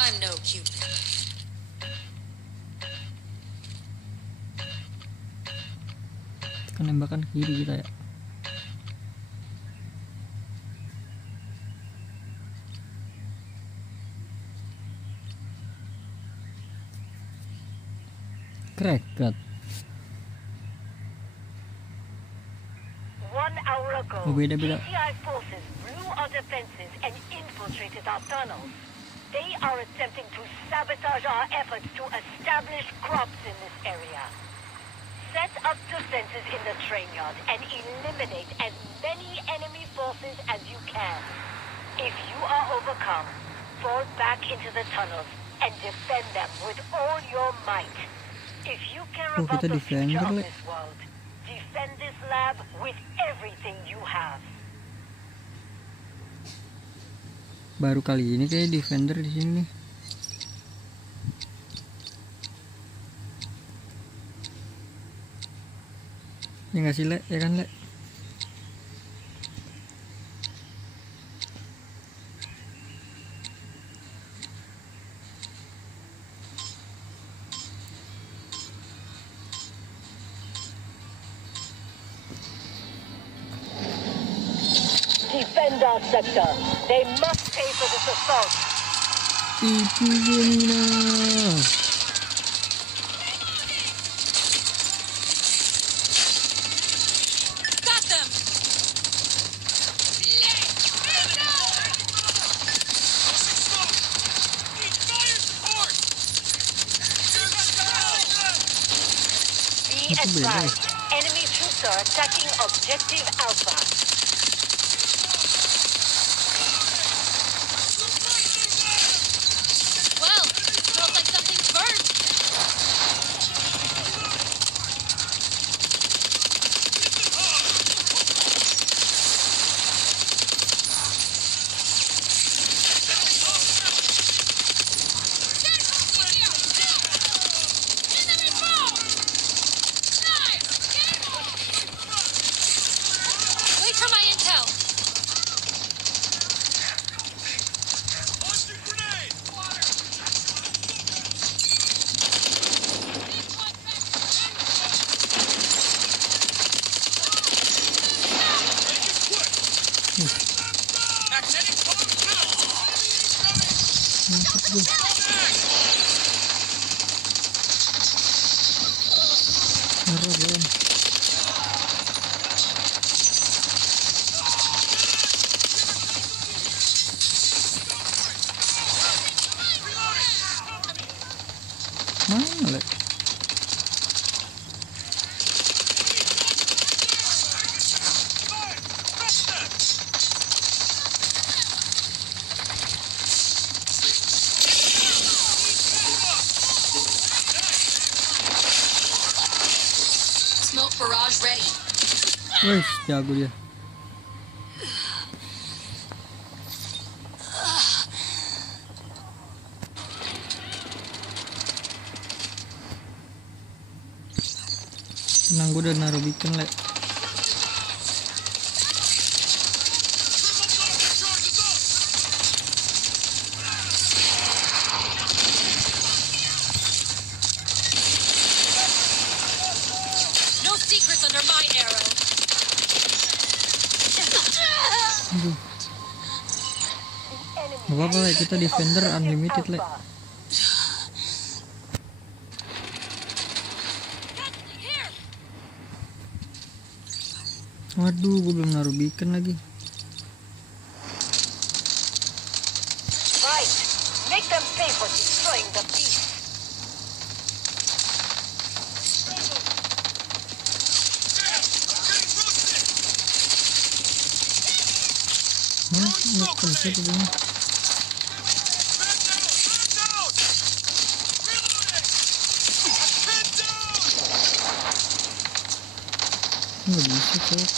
I'm no Cupid. Tekan nembakan kiri kita ya. Capcut. 1 hour ago, Oh, beda-beda. GTI forces blew our defenses and infiltrated our tunnels. They are attempting to sabotage our efforts to establish crops in this area. Set up defenses in the train yard and eliminate as many enemy forces as you can. If you are overcome, fall back into the tunnels and defend them with all your might. If you care Oh, about kita the defender, future of Le. this world, defend this lab with everything you have. Baru kali ini kayak defender di sini nih. Ya nggak sih, Le? Ya kan, Le? Defend our sector. They must pay for this assault. Itu Jenina. Got them! Be advised, enemy troops are attacking objective Alpha. Well, smells like something's burnt. Wait for my intel. Mantap gue. Merah belum. Mana, Le? Smoke barrage ready. Wih, jago dia. Tenang, gue udah naruh beacon, Le. No secrets under my arrow. Aduh. Gak apa-apa, Le. Kita defender unlimited, Le. Waduh, gue belum naruh beacon lagi. Right. Make them pay for destroying the beast. Mana sih? Nggak bisa tuh dia. Nggak bisa, Cok.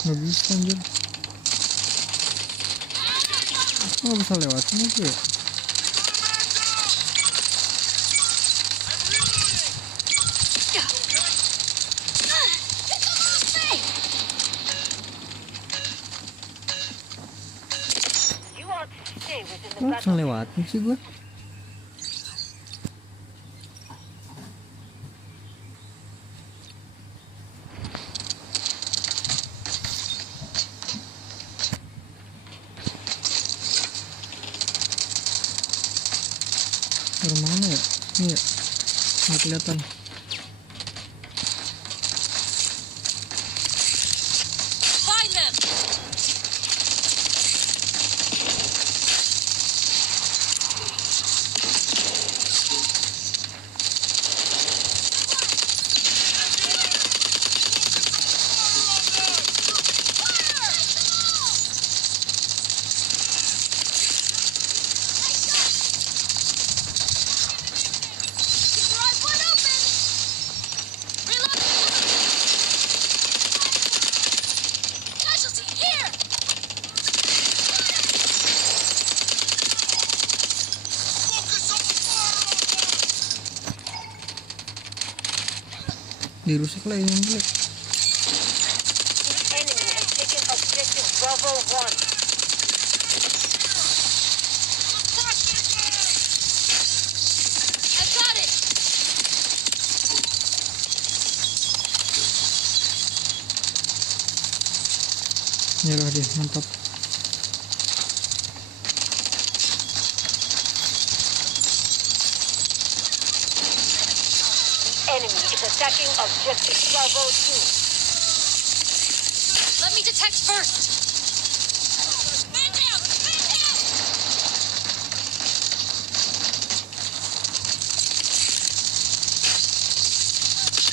Nggak bisa, anjir. Nggak bisa lewatnya tuh ya. Langsung lewatin sih gue. Dari mana ya? Ini ya, nggak kelihatan. Find them. Keep your eyes wide open. Reload. Casualty here. Dirusak lah yang jelek. The enemy has taken objective Bravo 1. I got it. Nyerah deh, mantap. Enemy is attacking objective Bravo 2. Let me detect first. Man down. Man down.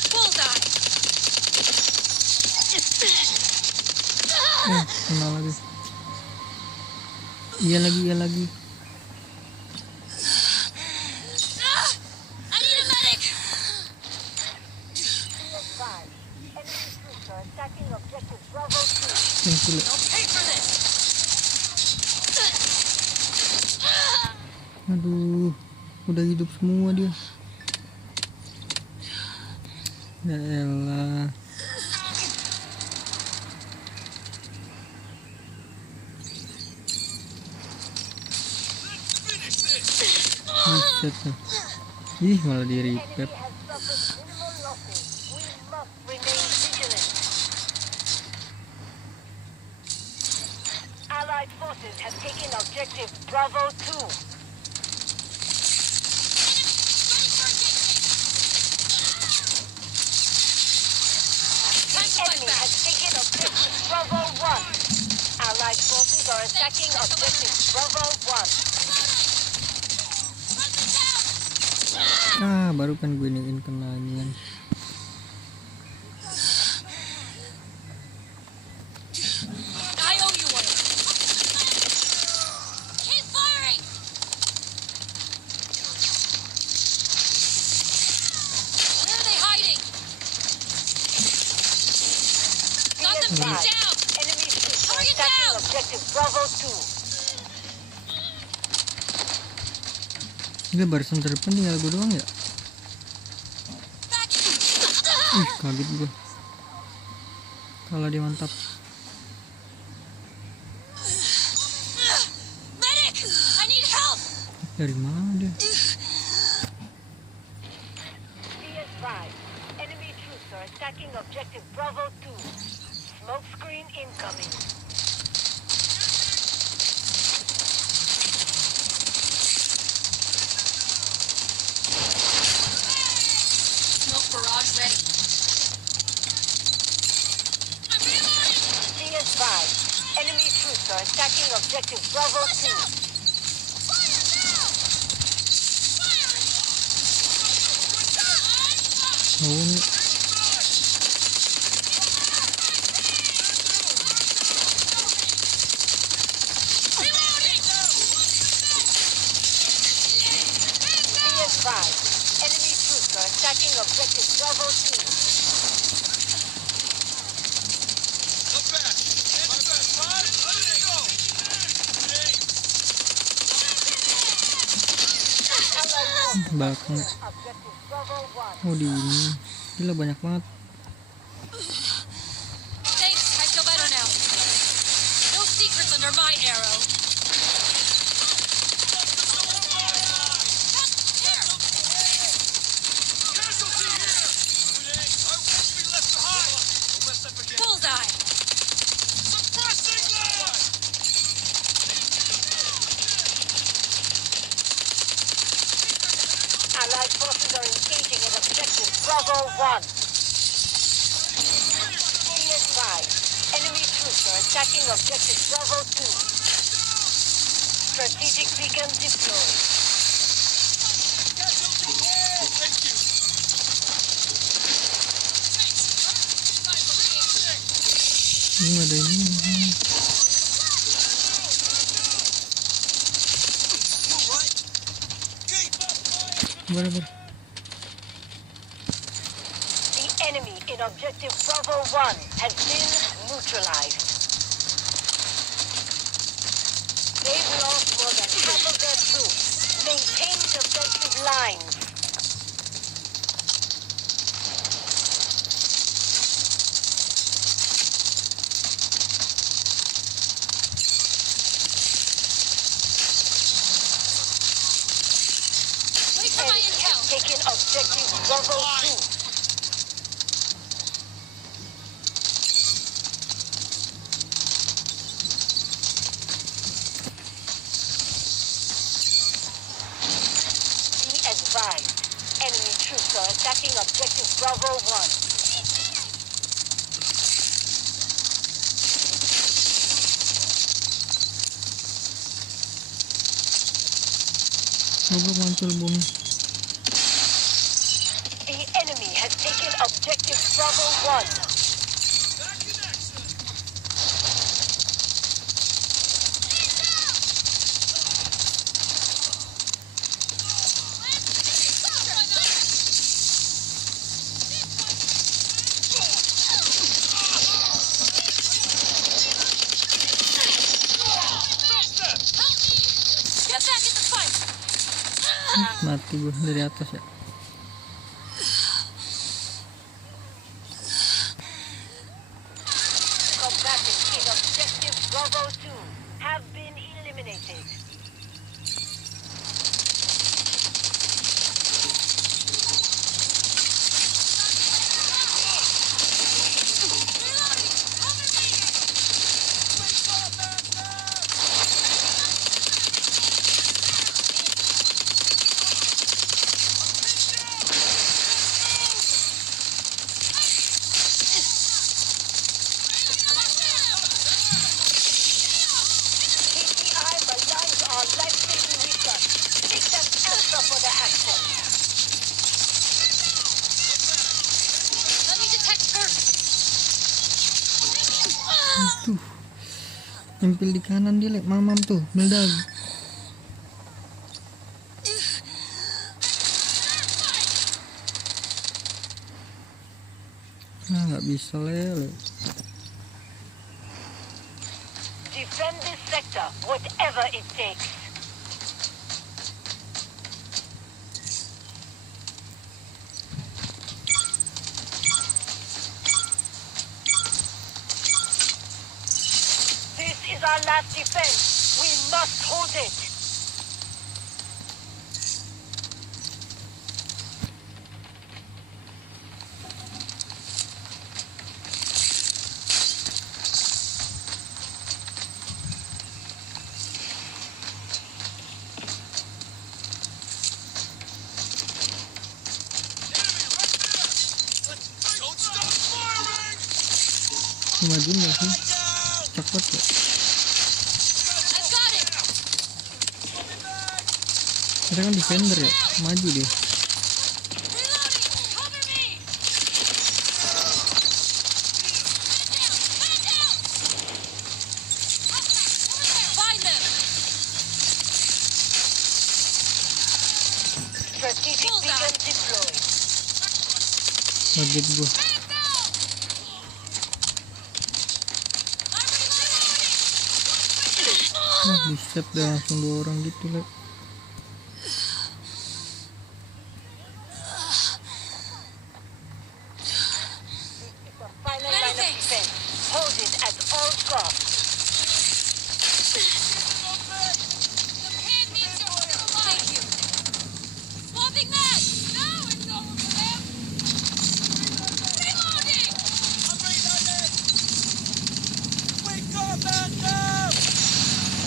Bullseye. Kena lagi. Iya lagi, iya lagi. I need a medic. Advise. Enemy troops are attacking objective Bravo 2. Yang sulit. I'll pay for this. Aduh, udah hidup semua dia. Ya elah. Buset dah. Ih, malah di Enemy repep. has suffered minimal losses. We must remain vigilant. Allied forces have taken objective Bravo 2. Time to fight Enemy back. has taken objective Bravo 1. Allied forces are attacking objective Bravo 1. Ah, baru kan gue iniin kenanya. I owe you one. Keep firing. Where are they hiding? Got them pinned down. Enemy troops are Target attacking down. objective Bravo 2. Dia barisan terdepan tinggal gue doang ya. Back. Ih, kaget gue. Kalah dia, mantap. Medic, I need help. Dari mana dia? Be advised, enemy troops are attacking objective Bravo 2. Smoke screen incoming. Smoke barrage ready. I'm reloading. Be advised, enemy troops are attacking objective Bravo 2. Fire now. Firing. Oh, Reloading. Be advised, enemy troops are attacking objective Bravo 2. belakang. Objective Bravo 1. Oh, di ini. Gila, banyak banget. Thanks, I feel better now. No secrets under my arrow. attacking objective Bravo 2. Strategic beacon deployed. Ini ada ini. Berapa? The enemy in objective Bravo 1 has been neutralized. They've lost more than half of their troops. Maintain defensive lines. Wait for my intel. Taking objective Bravo 2. Be advised, enemy troops are attacking objective Bravo 1. Coba muncul bumi. The enemy has taken objective Bravo 1. Get back in the fight. Mati gue dari atas ya. Combatants in objective Bravo 2 have been eliminated. TPI relies on life-saving research. Make them answer for their actions. Let me detect her. Tuh. Nempel di kanan dia, Lek. Mamam tuh, meledak. Nah, nggak bisa, Lek. Defend this sector, whatever it takes. This is our last defense. We must hold it. Maju nggak sih? Cepet ya. I've got it. Kita kan defender ya, maju dia. Reloading. Cover me. Man down. Find them. Strategic beacon deployed. Kaget gua. Nah, di set dah langsung 2 orang gitu, Lek. The final line of defense. Hold it at all costs. The pin needs your oil. Thank you. Swapping mag. Now it's over for them. Reloading.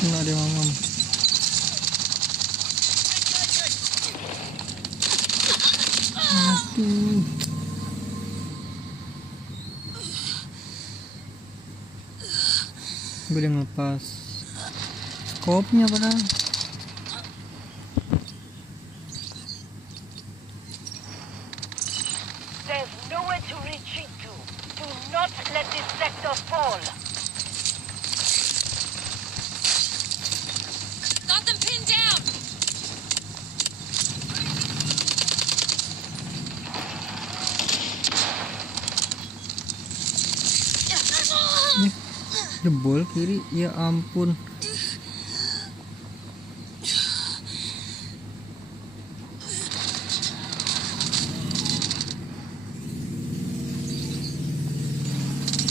Kena dia mamam. Gue udah ngelepas skopnya padahal. There's nowhere to retreat to. Do not let this sector fall. Got them pinned down. Jebol kiri, ya ampun.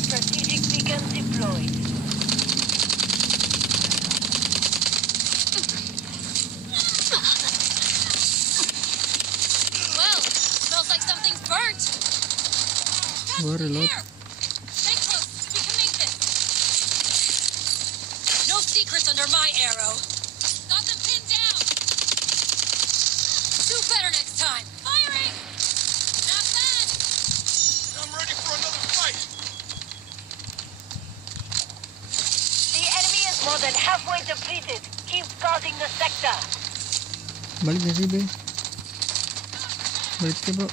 Strategic beacon deployed. Well, smells like something's burnt. Gua reload. Here. Stay close. We can make this. No secrets under my arrow. Got them pinned down. Do better next time. Firing. Not bad. I'm ready for another fight. The enemy is more than halfway depleted. Keep guarding the sector. Balik gak sih, Be? Balik ya, bro.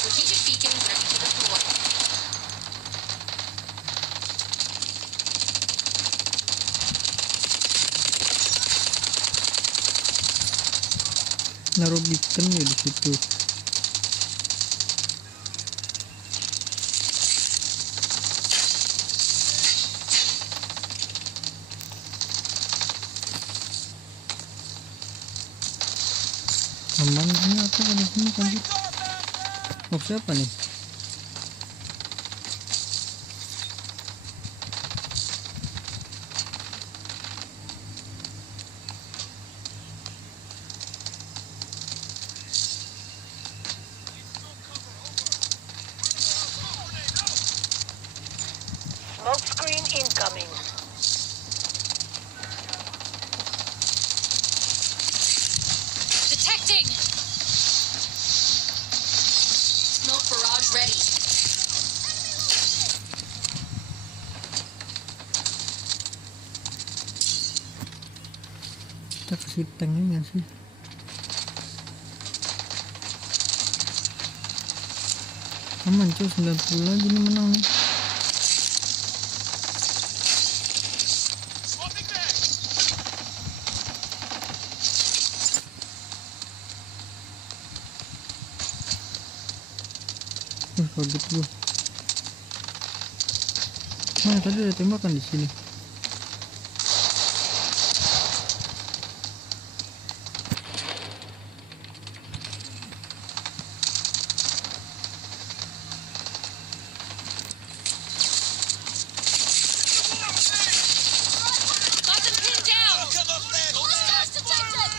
Strategic beacon ready to deploy. Naruh beacon ya di situ. Aman ini apa kan di sini kan? Oh, siapa nih? Smoke screen incoming. Detecting. Smoke barrage ready. Kita kasih tanknya nggak sih? Aman cuy, 90 lagi nih menang nih. Swapping back. Kaget gua. Nah, tadi ada tembakan di sini. Got them pinned down. Come up there. Hostiles detected.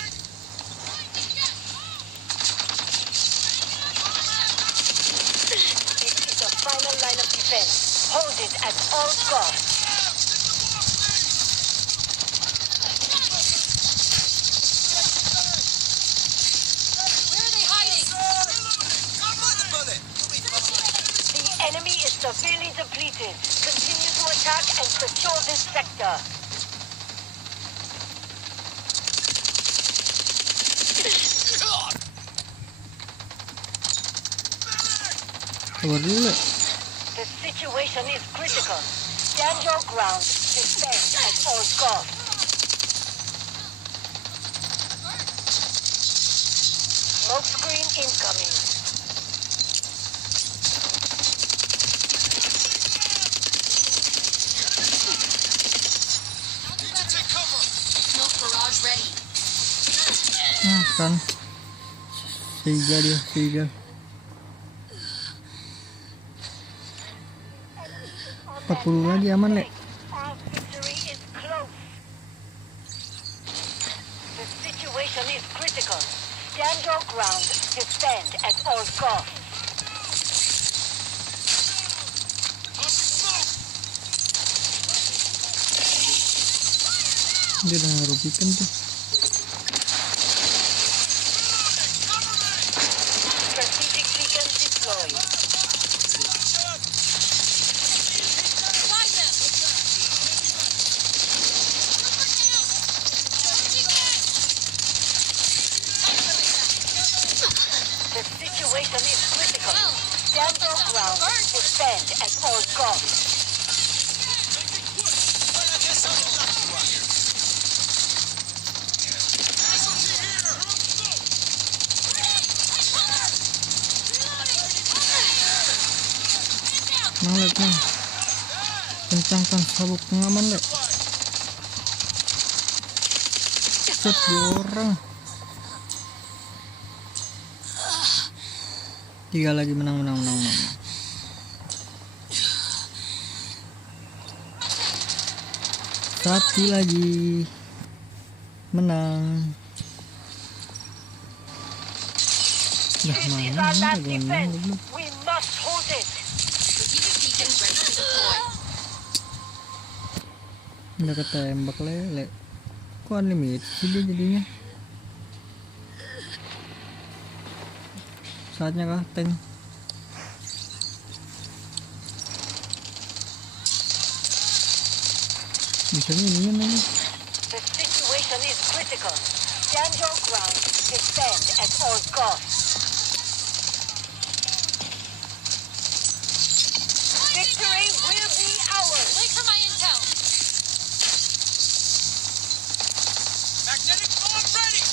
This is the final line of defense. Hold it at all costs. Where are they hiding? The enemy is severely depleted. Continue to attack and secure this sector. Keluar dulu. The situation is critical. Stand your ground. Defend at all costs. Smoke screen incoming. Need to take cover. Smoke barrage ready. Nah kan, Seiga dia, Seiga. 40 lagi aman, Lek. Our victory is close. The situation is critical. Stand your ground. Defend at all costs. Tossing smoke. Dia udah ngerugikan tuh. Strategic beacon deployed. Find them! The situation is critical. Stand your ground. Defend at all costs. Nah, lihat nih. Kencangkan sabuk pengaman, Lek. Set di orang. 3 lagi, menang. Satu lagi, menang. Dah This is mana our last nih defense. goblok. We must hold it. Strategic beacon ready to deploy. Udah ketembak, Lek. Kok unlimited sih dia jadinya? Saatnya kah tank? Bisa minion lagi. The situation is critical. Stand your ground. Defend at all costs. Victory will be ours. Wait for my intel. Magnetic bomb ready!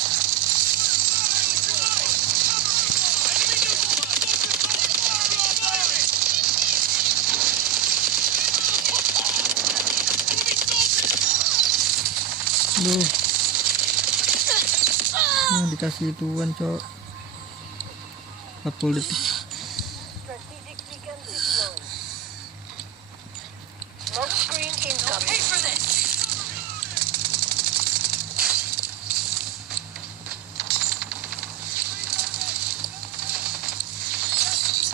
Duh. Nah, dikasih ituan, Cok. 40 detik. Strategic beacon deployed. Smoke screen incoming. Pay for this.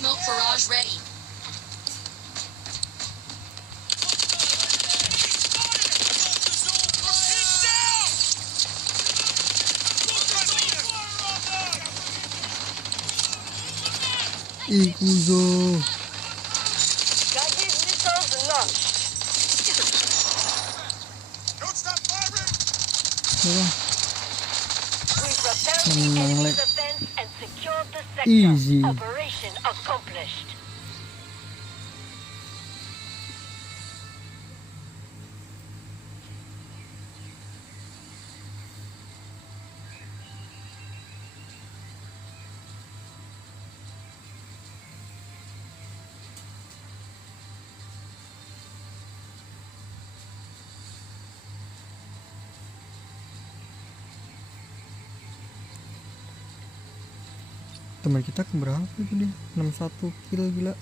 Smoke barrage ready. Ikuzo. Guided missiles launched. Don't stop firing! Coba. We repelled the Menang, enemy Lek. defense and secured the sector. Easy. Operation accomplished. Teman kita keberapa itu dia? 61 kill, gila.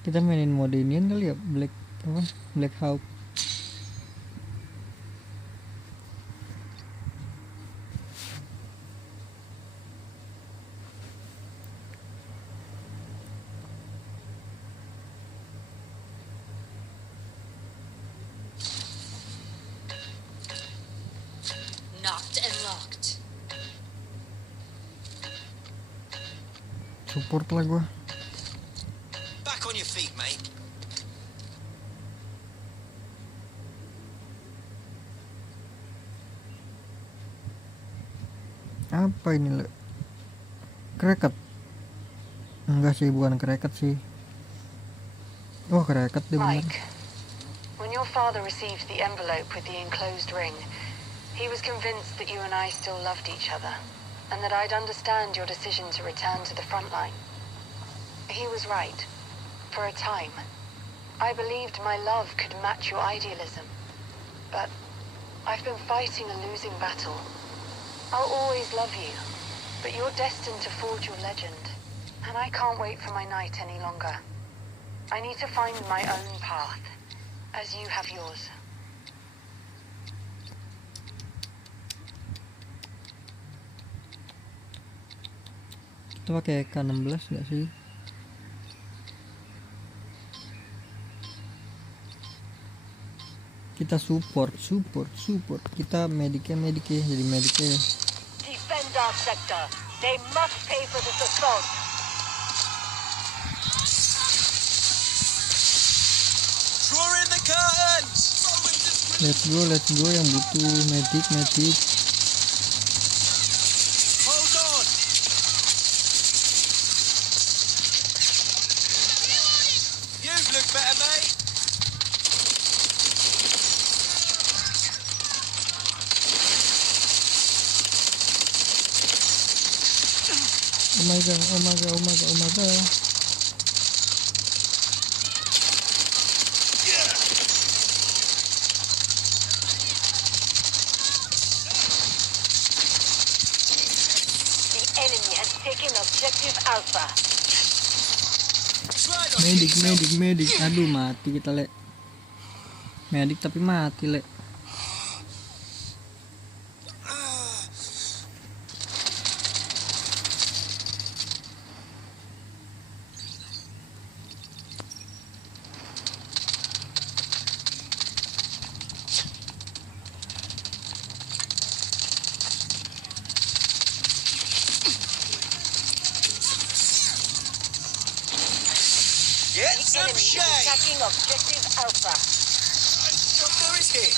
Kita mainin mode inian kali ya, Black Hawk. Knocked and locked. Support lah gua. Back on your feet, mate. Apa ini, Le? Kreket? Enggak sih, bukan kreket sih. Oh, kreket deh bener. Mike, when your father received the envelope with the enclosed ring, he was convinced that you and I still loved each other, and that I'd understand your decision to return to the front line. He was right. For a time, I believed my love could match your idealism. But I've been fighting a losing battle. I'll always love you, But you're destined to forge your legend, and I can't wait for my night any longer. I need to find my own path, as you have yours. Kita pakai K16 nggak sih? Kita support. Kita mediknya jadi mediknya. Defend our sector. They must pay for this assault. Draw in the curtains! Let's go yang butuh medik. Hold on! You look better, mate! Oh my god. The enemy has taken objective Alpha. Medik. Aduh, mati kita, Lek. Medik tapi mati, Lek. Get The some enemy is shade! attacking objective Alpha. Doctor is here!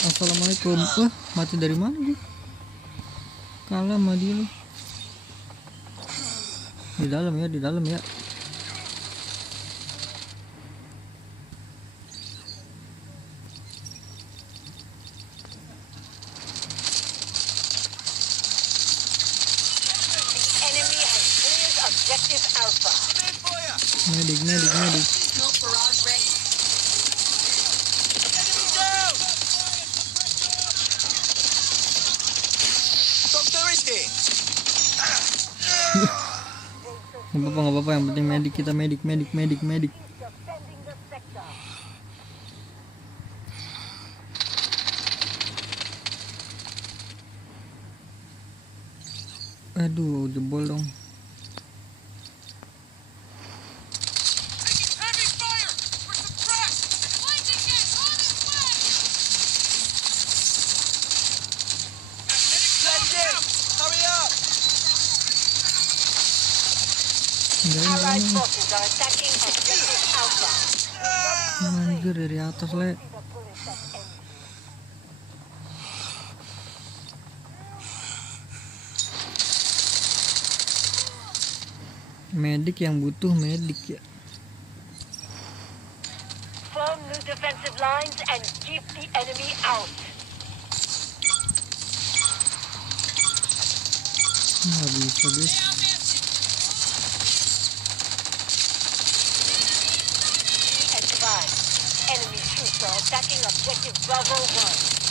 Assalamualaikum. Wah, mati dari mana gue? Kalah sama dia lu. Di dalam ya. Enemy has cleared objective Alpha. I'm in for ya! Medik. Smoke barrage ready. Enemy down! Doctor is here! Nggak apa-apa, yang penting medik kita medik. Defending the sector. Aduh, jebol dong. Taking heavy fire! We're suppressed! Flanking it on its way. Blend in! Hurry up! Allied forces are attacking objective Alpha. Anjir, dari atas, Lek. See the bullets that end. Medik yang butuh medik ya. Form new defensive lines and keep the enemy out. Nggak bisa, guys. Be advised. Enemy troops are attacking objective Bravo 1.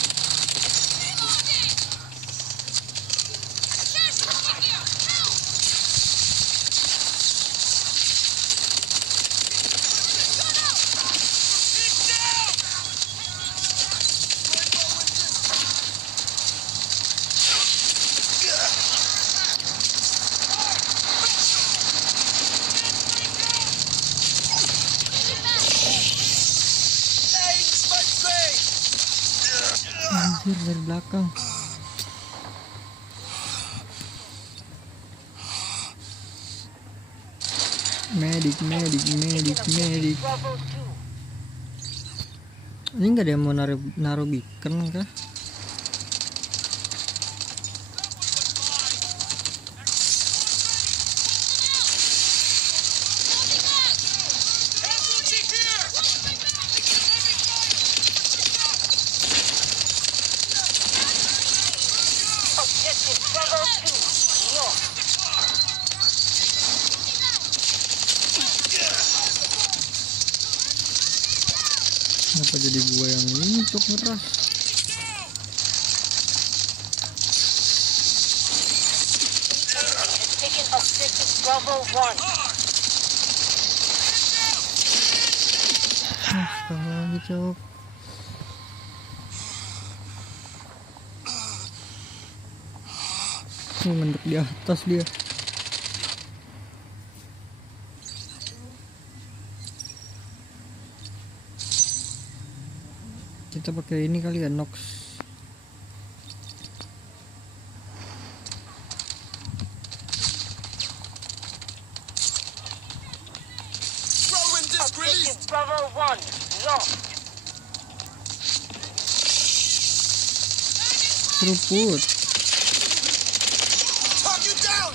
Anjir, dari belakang. Medik. Bravo 2. Ini nggak ada yang mau naruh beacon kah? Objective Bravo 2. North. Apa jadi gua yang ini cok ngeras? Taken objective Bravo 1. Kalah lagi cok. Ngendek di atas dia. Kita pakai ini kali ya, Nox. Throwing disc Objective released. Bravo 1 lost. Seruput. Target down.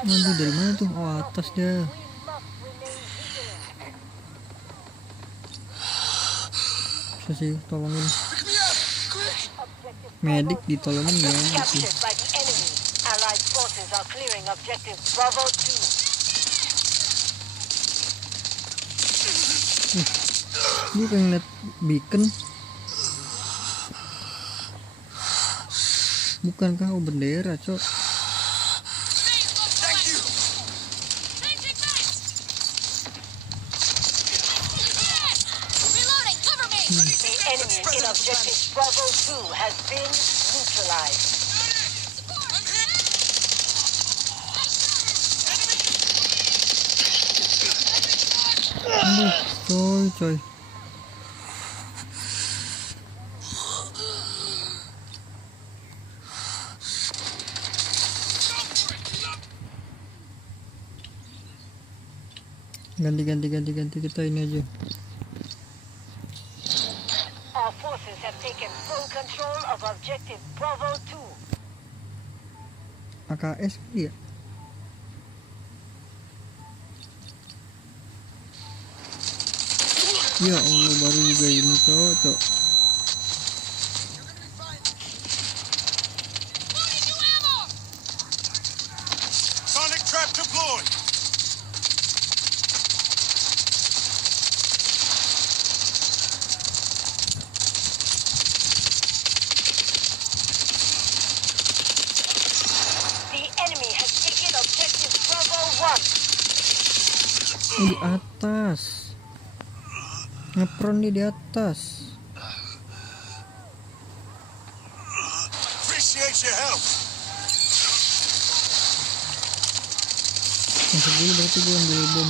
Nanti dari mana tuh? Oh, atas dia. Bisa sih tolongin. Pick me up. Quick. Medik ditolongin ya. Captured by the enemy. Allied forces are clearing objective Bravo 2. Gue pengen liat beacon. Bukankah bendera cok? Thank you. Changing back! Reloading, cover me! The enemy in objective Bravo 2 has been neutralized. I'm hit. Aduh, coy. Ganti kita ini aja. Our forces have taken full control of objective Bravo 2. AKS ya. Ya Allah, baru juga ini cok. Sonic trap deployed. The enemy has taken objective Bravo 1. Di atas. Ngepron nih di atas. Appreciate your help. Masuk dulu berarti gue ambil bom.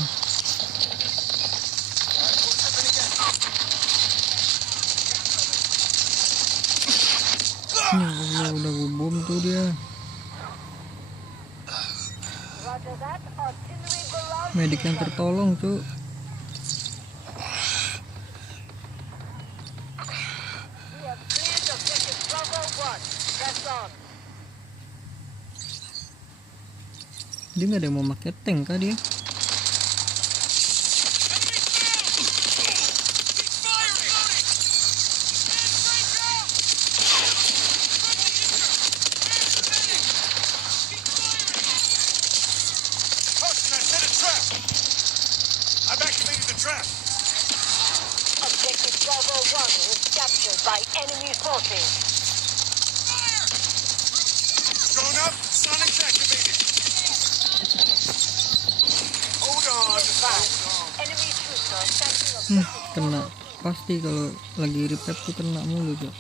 Allah, udah gue bom tuh dia. Roger that. Artillery barrage. Medik yang tertolong tuh. We have cleared objective Bravo 1. Press on. Dia nggak ada yang mau pakai tank kah dia? Objective Bravo 1 was captured by enemy forces. Drone up, Sonic activated. Hold on. Enemy troops are attacking objective Kena. Pasti kalau lagi repair tuh kena mulu cok.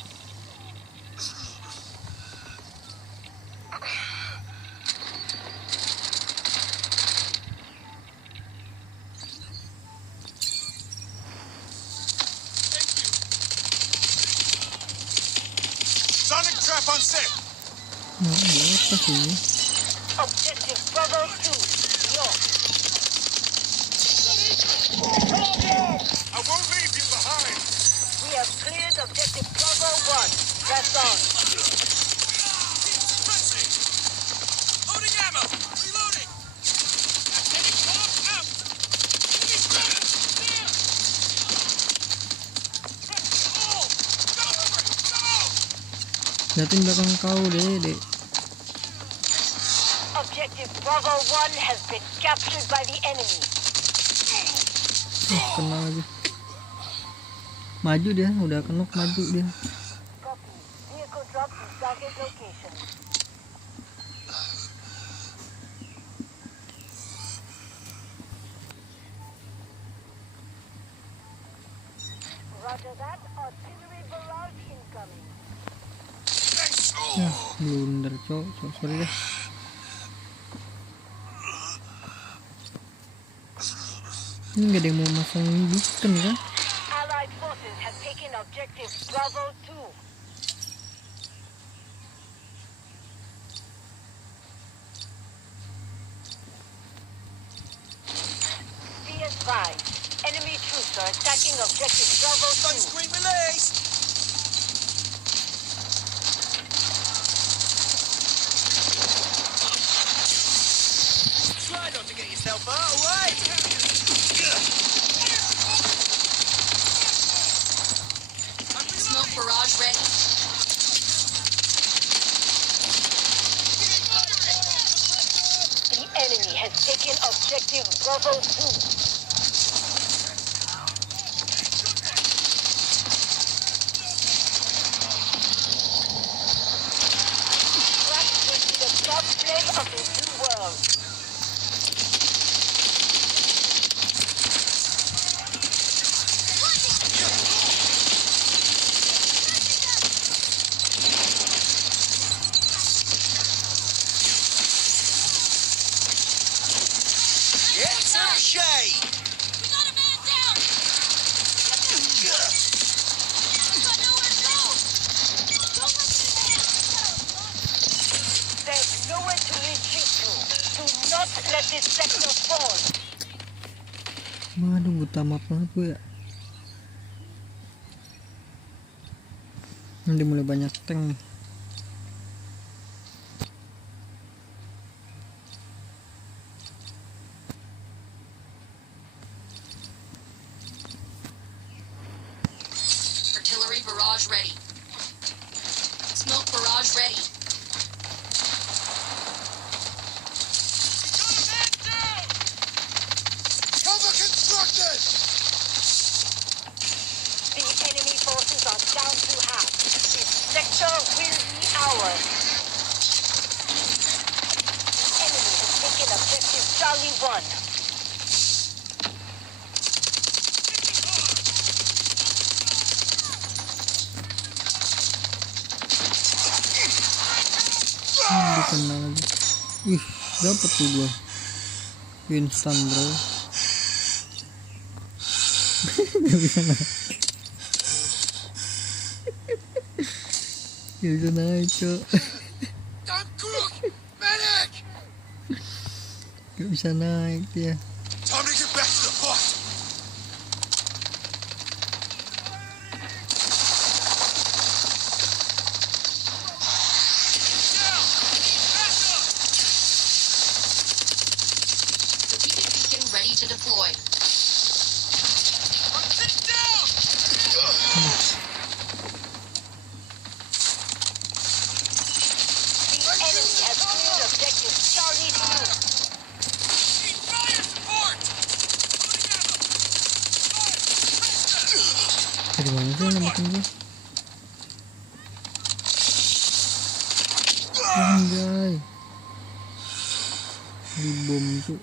Sonic trap on set. Nah, di atas ini. Objective Bravo 2 lost. I won't leave you behind. We have cleared objective Bravo 1. Press on. Pressing. Loading ammo. Reloading. Heading top out. Enemy trap. Oh, go. Go. Liatin belakang kau deh. Objective Objective Bravo 1 has been captured by the enemy. Kena lagi. Maju dia, udah kena maju dia. Copy. Vehicle dropped to target location. Roger that. Artillery barrage incoming. Blunder cok, sorry deh. Ini gak ada yang mau masang beacon kan? Allied forces have taken objective Bravo 2. Be advised, enemy troops are attacking objective Bravo 2. Screen release! Try not to get yourself out, alright? Smoke barrage ready. The enemy has taken objective Bravo 2. The top play of the new world. It's a shade! We got a man down. Got nowhere to go. Don't let me down. There's nowhere to retreat to. Do not let this sector fall. Waduh, buta map banget gue ya. Ini mulai banyak tank nih. Artillery barrage ready. Smoke barrage ready. Cover constructed! The enemy forces are down to half. This sector will be ours. The enemy has taken objective Charlie 1. Kena lagi. Wih, dapet tuh gua. Instan bro. Gak bisa naik. Gak bisa naik cok. I'm crook! Medic! Gak bisa naik dia. Time to get back to the fight! Strategic beacon ready to deploy. I'm pinned down! The enemy has cleared objective Charlie 2. Need fire support! Dari mana sih namakin gua? Anjay. Di bom cuk.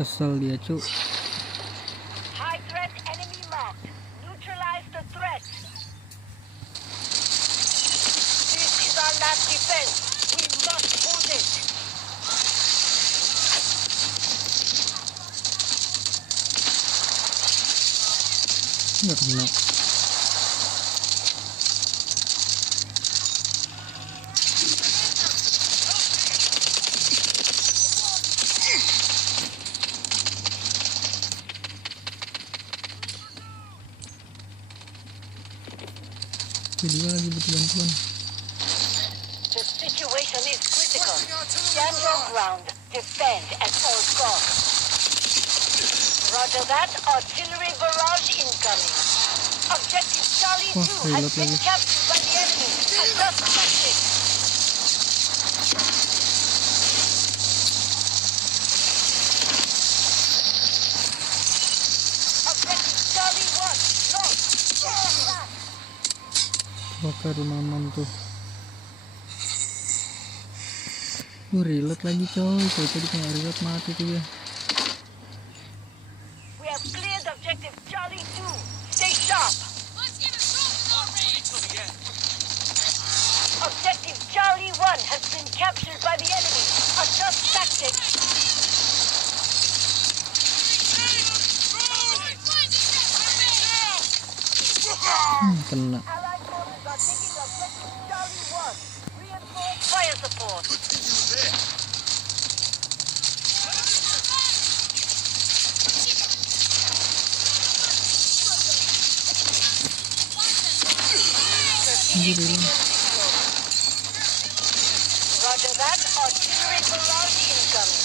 Kesel dia cuk. High threat enemy marked. Neutralize the threat. This is our last defense. We must hold it. Nggak kena. Kedua lagi butuh bantuan. The situation is critical. Stand your ground. Defend at all costs. Roger that. Artillery barrage incoming. Objective Charlie 2 has reload been lagi. captured by the enemy. Adjust tactics. Bakar mamam tuh. Reload lagi coy. Tadi kayak reload mati tuh ya. We have cleared objective Charlie 2. Stay sharp. Let's get a strong range. Till the end. Objective Charlie 1 has been captured by the enemy. A tough tactic. Kena. Allied forces are taking objective Charlie 1. Reinforce fire support. Continue there. Roger that. Artillery barrage incoming.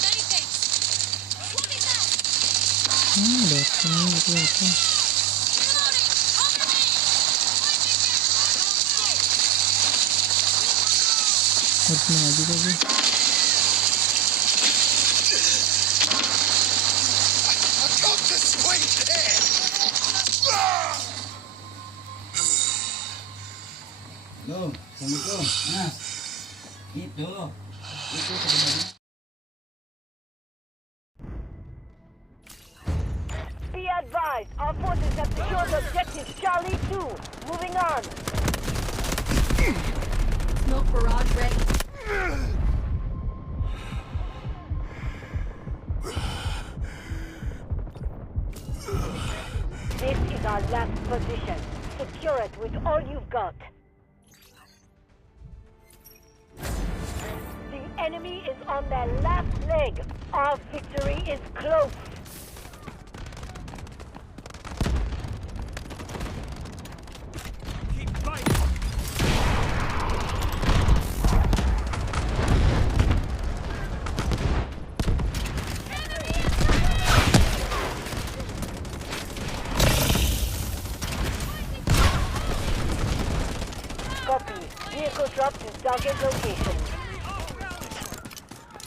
Many thanks. Moving back. Datang itu apa? Reloading. Cover me. Harus maju kali. I got to swing there. Loh, Assalamualaikum. Nah, itu sebenarnya. Be advised, our forces have secured objective Charlie 2. Moving on. Smoke barrage ready. This is our last position. Secure it with all you've got. The enemy is on their last leg. Our victory is close. Keep fighting. Copy. Vehicle dropped to target location.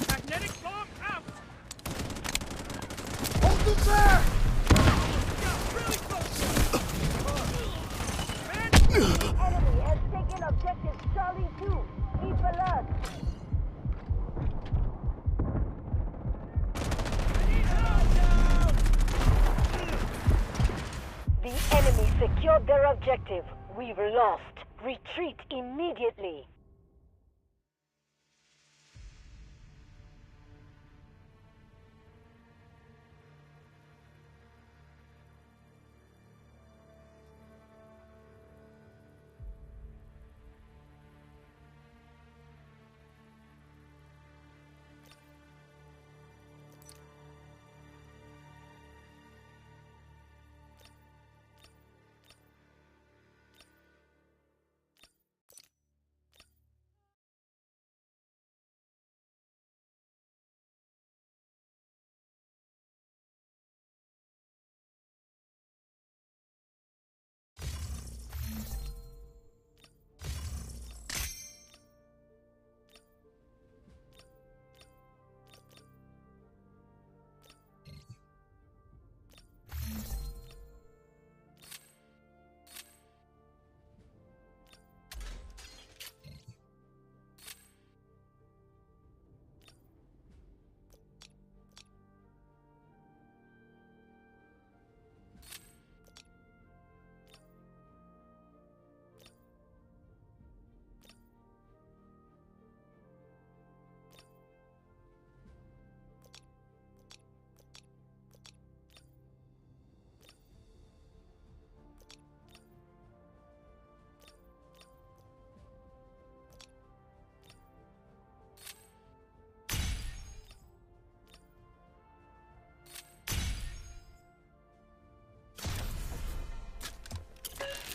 Magnetic bomb out. Hold them there. Really close. Enemy has taken objective Charlie 2. Keep alert. The enemy secured their objective. We've lost. Retreat immediately.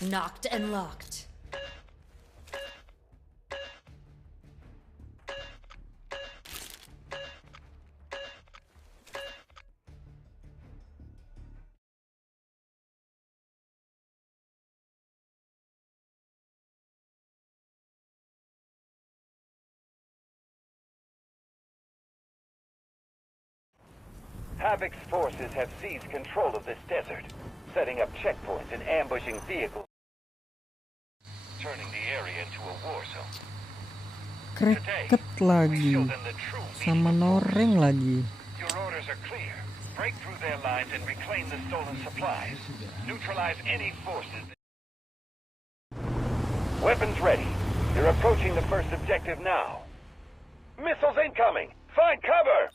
Knocked and locked. Havoc's forces have seized control of this desert, setting up checkpoints and ambushing vehicles, turning the area into a war zone. Kreket lagi sama noreng lagi. Your orders are clear. Break through their lines and reclaim the stolen supplies. Neutralize any forces. Weapons ready. You're approaching the first objective now. Missiles incoming! Find cover!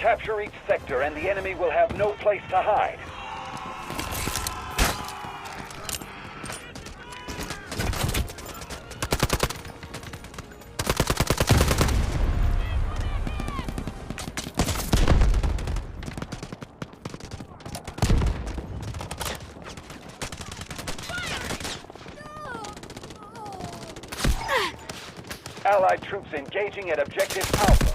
Capture each sector and the enemy will have no place to hide. Allied troops engaging at objective Alpha.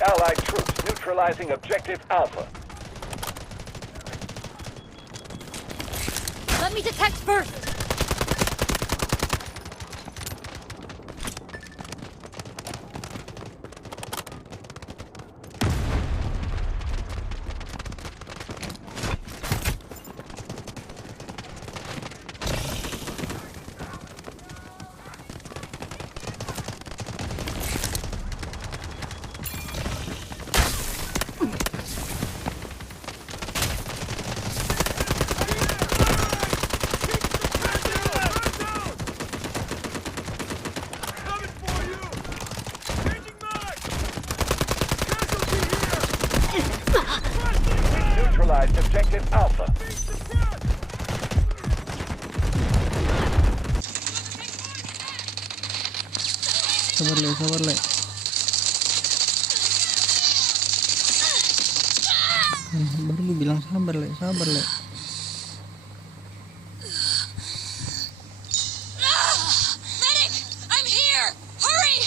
Allied troops neutralizing objective Alpha. Let me detect first! Objective Alpha. Sabar le. Baru gue bilang sabar le. Medic! I'm here! Hurry!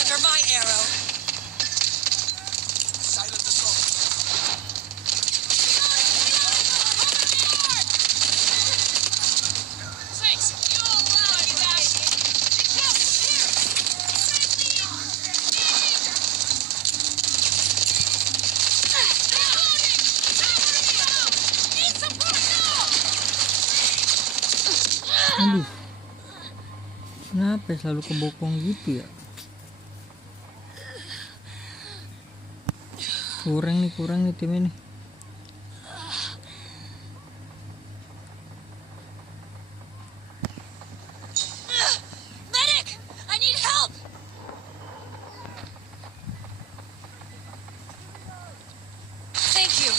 Under my arrow. Silent assault. Thanks. You'll allow you bastards. Need support now. Aduh, kenapa selalu kebokong gitu ya? Kurang nih tim ini. Medic! I need help! Thank you.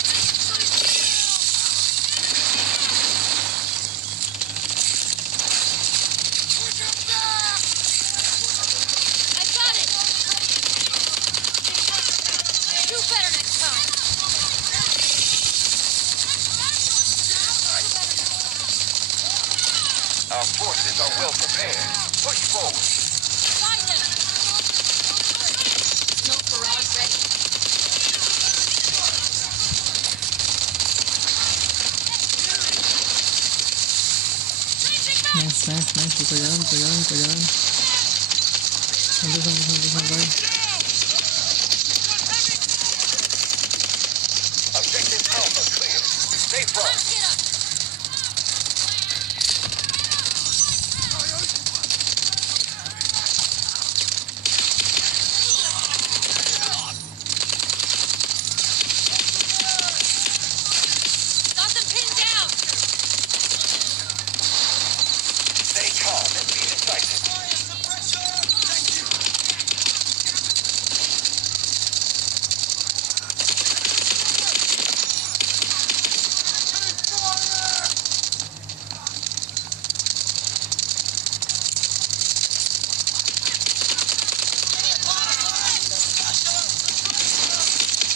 I got it! Do better next time! Our forces are well prepared. Push forward. Find them! No barrage ready. Changing back! Nice, pegangan. Santai. Objective Alpha clear. Stay front. Got them pinned down. Stay calm and be decisive.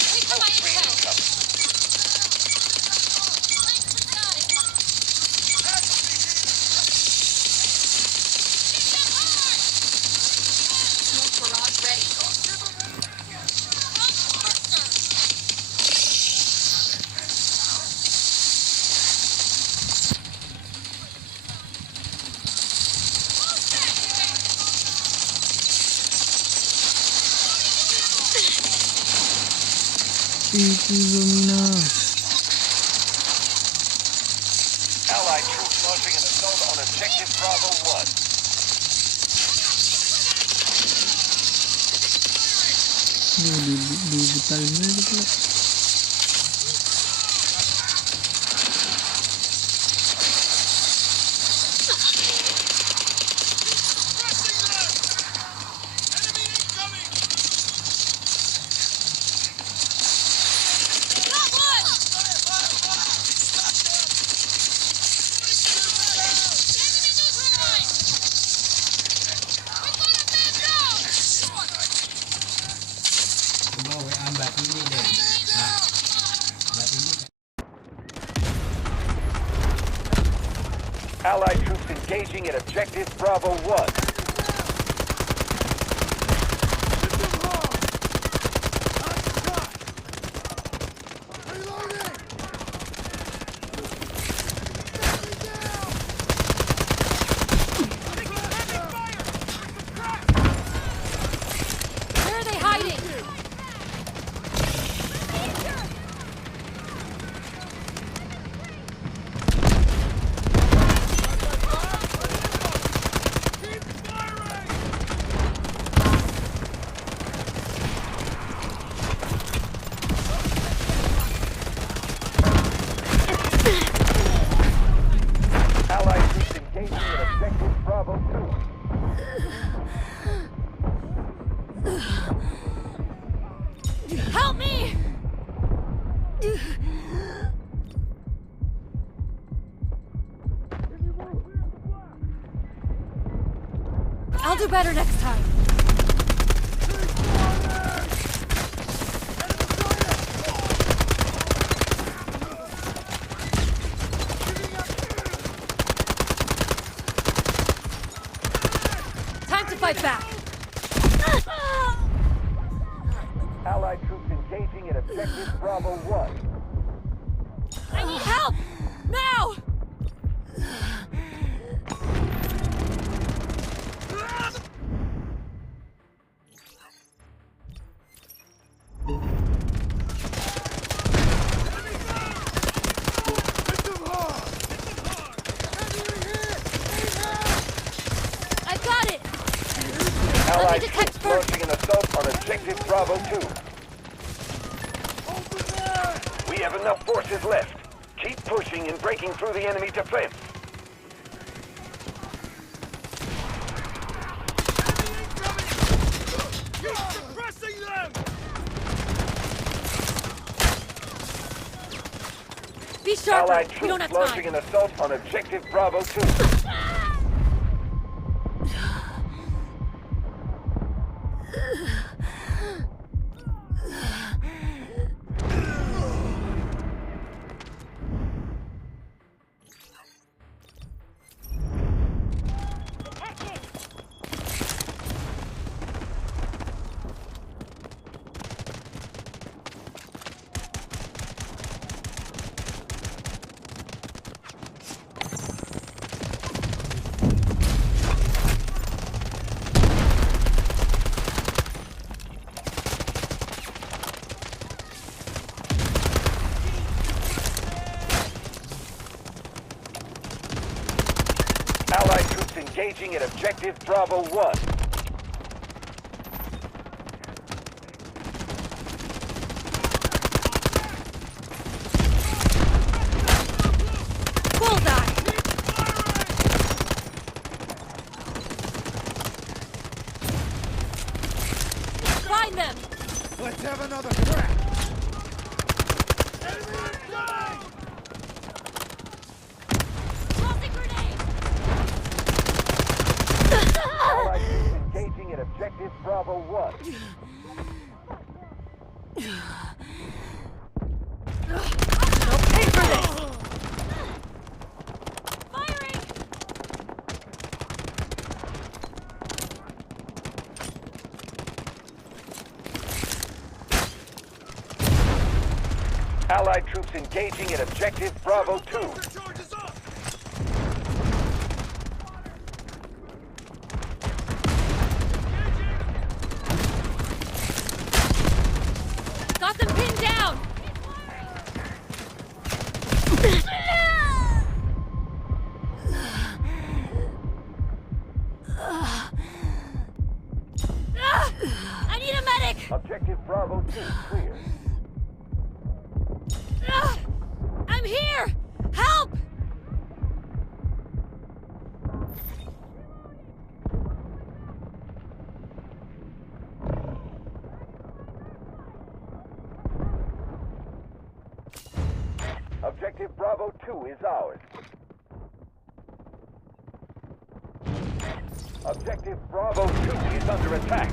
Wait for my intel. Smoke barrage ready. Itu Zomina. Allied troops launching an assault on Objective Bravo 1. Dibutalin aja pula. Got one. Enemy neutralized. We got a man down. Bawa ambat ini deh. Nah, ambat ini. Allied troops engaging at Objective Bravo 1. Where are they hiding? Allied troops engaging at Objective Bravo 2. Help me! I'll do better next time. Time to fight back. Allied troops engaging at Objective Bravo 1. I need help! Now! I got it! Allied me detect troops first. launching an assault on Objective Bravo 2. We have enough forces left. Keep pushing and breaking through the enemy defense. Suppressing them! Be sharper! Allied We don't troops have launching time! an assault on Objective Bravo 2. engaging at objective Bravo 1. Bullseye! Find them! Let's have another crack. Tossing grenade! Allied troops engaging at objective Bravo 1. They'll pay for this! Firing! Allied troops engaging at objective Bravo 2. Charges up. Got them pinned down! I need a medic! Objective Bravo 2 clear. I'm here! Help! Objective Bravo 2 is ours. Objective Bravo 2 is under attack.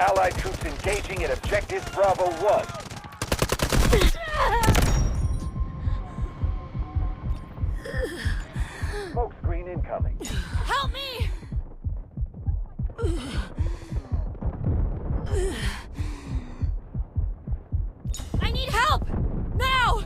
Allied troops engaging at objective Bravo 1. Smoke screen incoming. Help me! I need help! Now!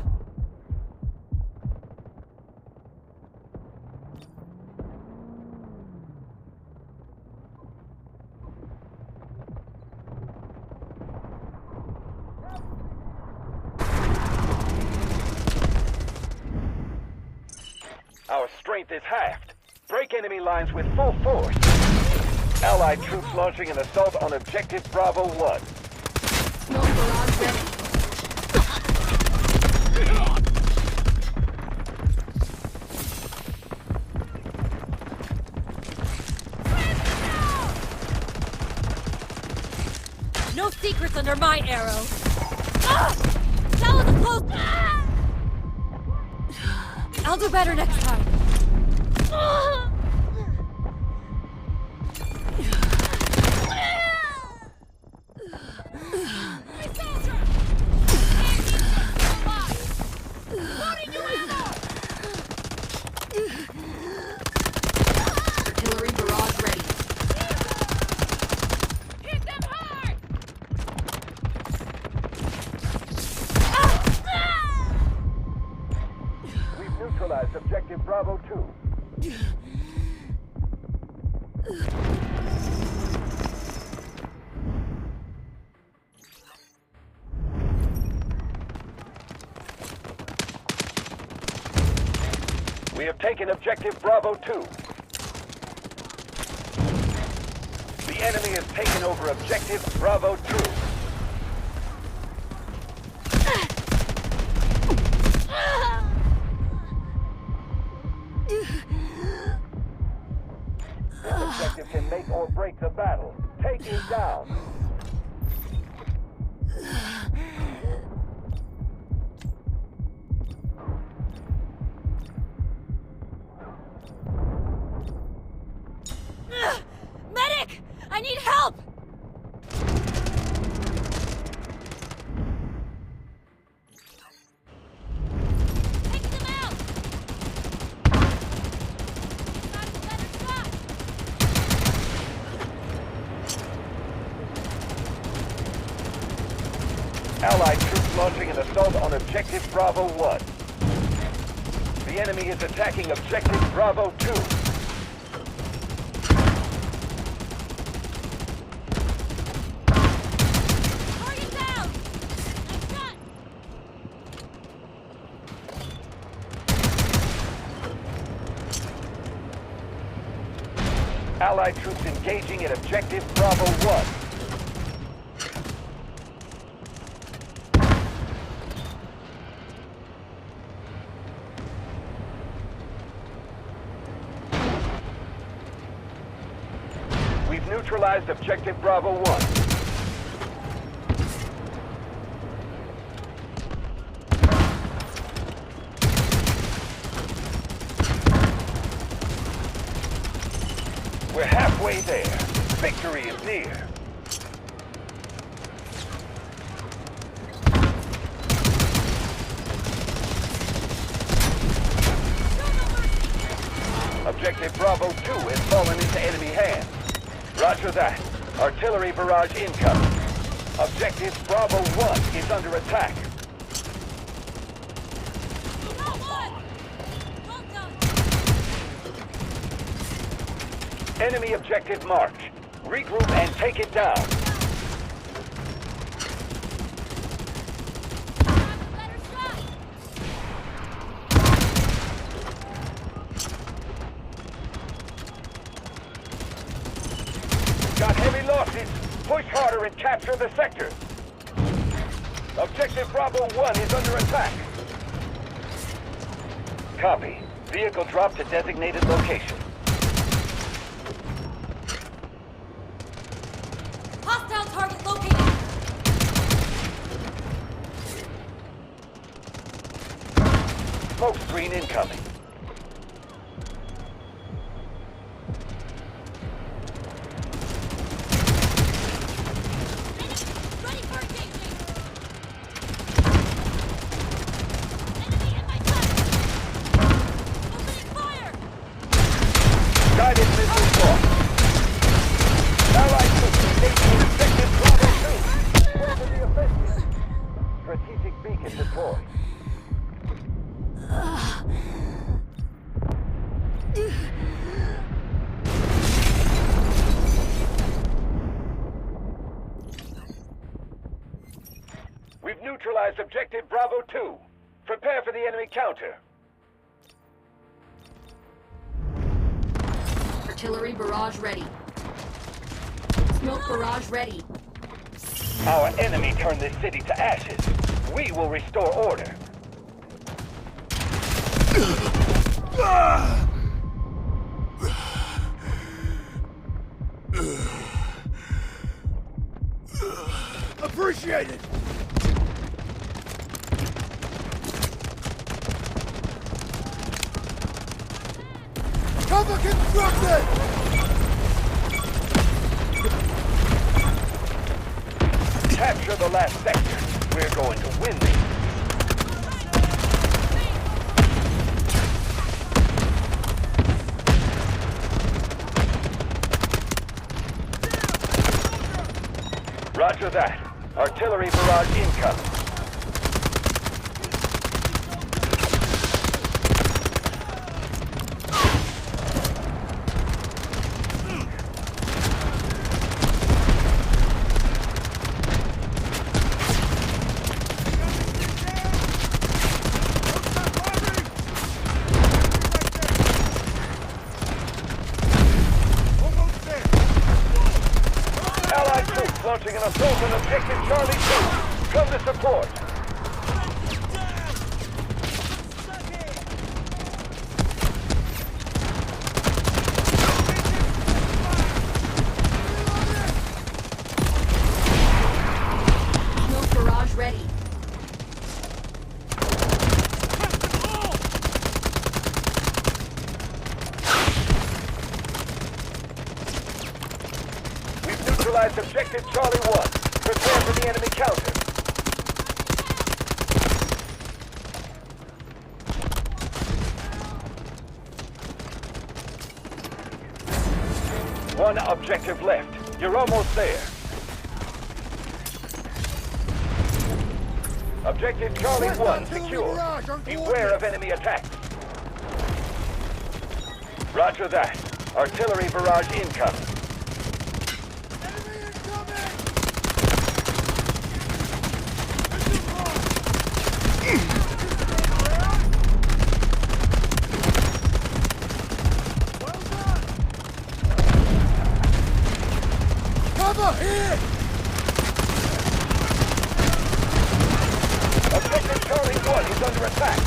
Our strength is halved. Break enemy lines with full force. Allied troops launching an assault on objective Bravo 1. No secrets under my arrow! Ah! That was a close... Ah! I'll do better next time. Ah! My soldier! Loading new ammo! Artillery barrage ready. Hit them hard! We've neutralized objective Bravo 2. We have taken objective Bravo 2. The enemy has taken over objective Bravo 2. This objective can make or break the battle. Take it down. Medic! I need help! Taking them out! Got a better shot! Allied troops launching an assault on objective Bravo 1. The enemy is attacking objective Bravo 2. Allied troops engaging at objective Bravo 1. We've neutralized objective Bravo 1. We're halfway there. Victory is near. Objective Bravo 2 has fallen into enemy hands. Roger that. Artillery barrage incoming. Objective Bravo 1 is under attack. Got one! Well done. Enemy objective marked. Regroup and take it down. Better shot! Got heavy losses. Push harder and capture the sector. Objective Bravo 1 is under attack. Copy. Vehicle drop to designated location. Hostile target located! Smoke screen incoming. Ready for engagement! Enemy in my sight! Opening fire! Guided missile lost. Allied troops engaging objective Bravo 2. Where the offensive? Strategic beacon deployed. We've neutralized objective Bravo 2. Prepare for the enemy counter. Artillery barrage ready. Smoke barrage ready. Our enemy turned this city to ashes. We will restore order. Appreciate it! Cover constructed! Capture the last sector. We're going to win this. Roger that. Artillery barrage incoming. Allied troops launching an assault on objective Charlie 2. Come to support. Smoke barrage ready. We've neutralized objective Charlie 1. Prepare for the enemy counter. One objective left. You're almost there. Objective Charlie 1 secure. Beware of enemy attacks. Roger that. Artillery barrage incoming. Objective Charlie 1 is under attack.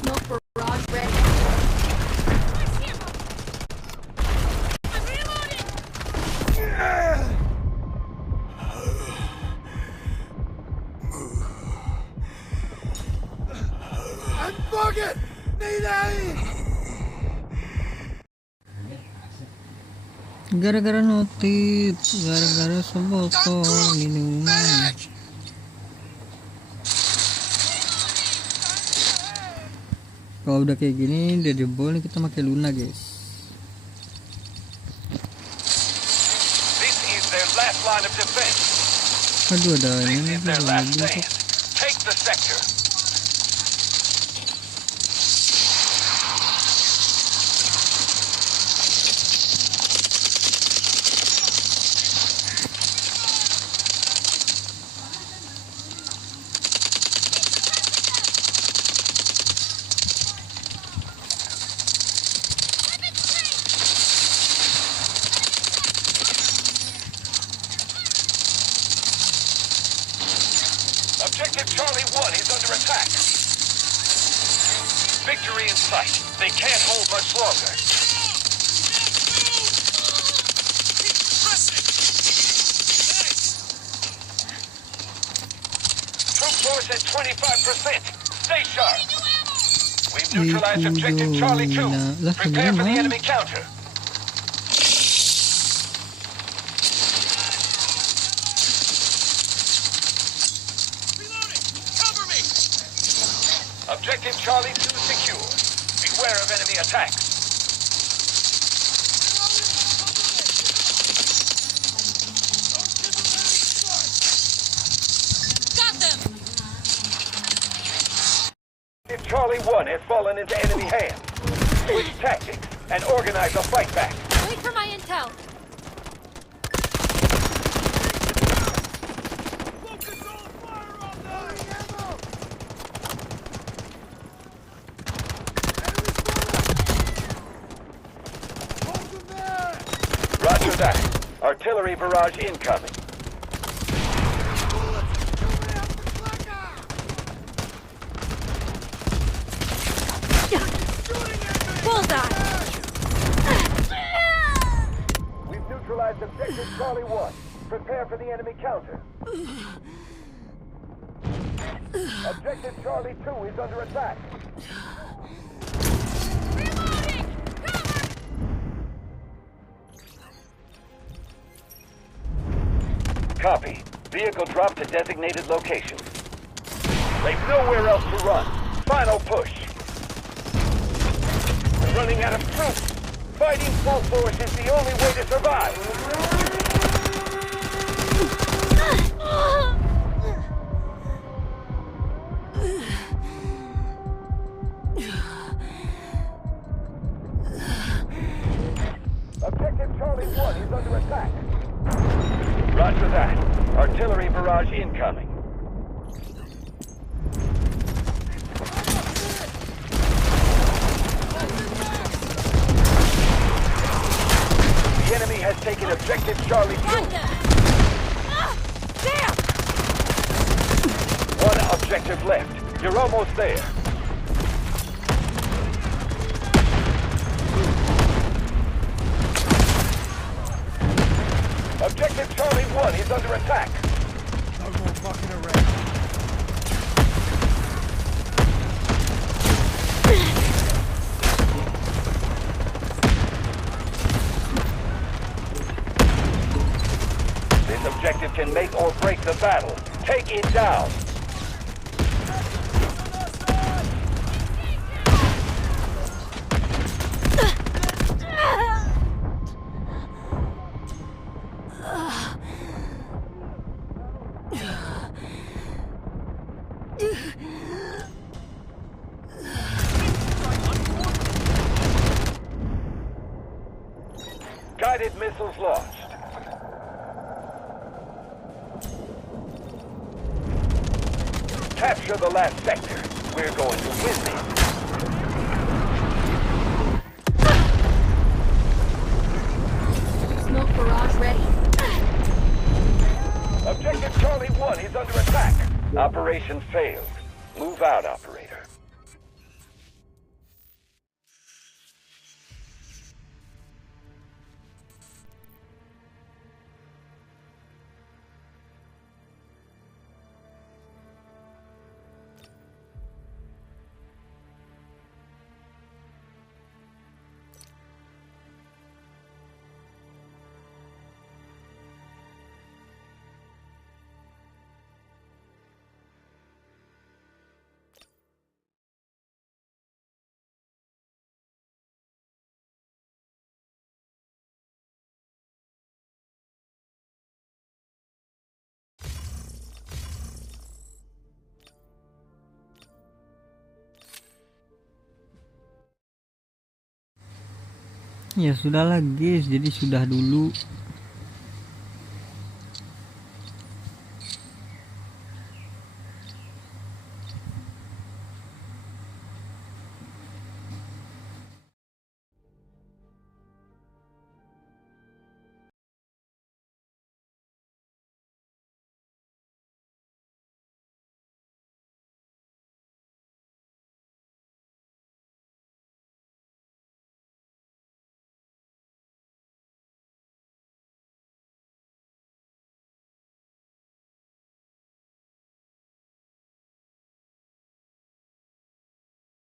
Smoke barrage ready. I'm reloading! Gara-gara notif, gara-gara sebotol minuman. Kalau udah kayak gini, udah jebol nih, kita pakai Luna, guys. This is their last line of defense. Aduh, ada This ini is their last stand. Take the sector. Objective Charlie 1 is under attack. Victory in sight. They can't hold much longer. Troop force at 25%. Stay sharp. We've neutralized Objective Charlie 2. Prepare for the enemy counter. Objective Charlie 2 secure. Beware of enemy attacks. Got them! If Charlie 1 has fallen into enemy hands, switch tactics and organize a fight back. Wait for my intel. Roger that. Artillery barrage incoming. Bullseye! We've neutralized Objective Charlie 1. Prepare for the enemy counter. Objective Charlie 2 is under attack. Reloading! Cover! Copy. Vehicle dropped to designated location. They've nowhere else to run. Final push. We're running out of troops. Fighting full force is the only way to survive. Objective Charlie 1 is under attack. Roger that. Artillery barrage incoming. The enemy has taken Objective Charlie 2. Got them! There! One objective left. You're almost there. Objective Charlie 1 is under attack. No more fucking around. This objective can make or break the battle. Take it down. Guided missiles launched. Capture the last sector. We're going to win this. Smoke barrage ready. Objective Charlie 1 is under attack. Operation failed. Move out, operator. Ya sudahlah guys, jadi sudah dulu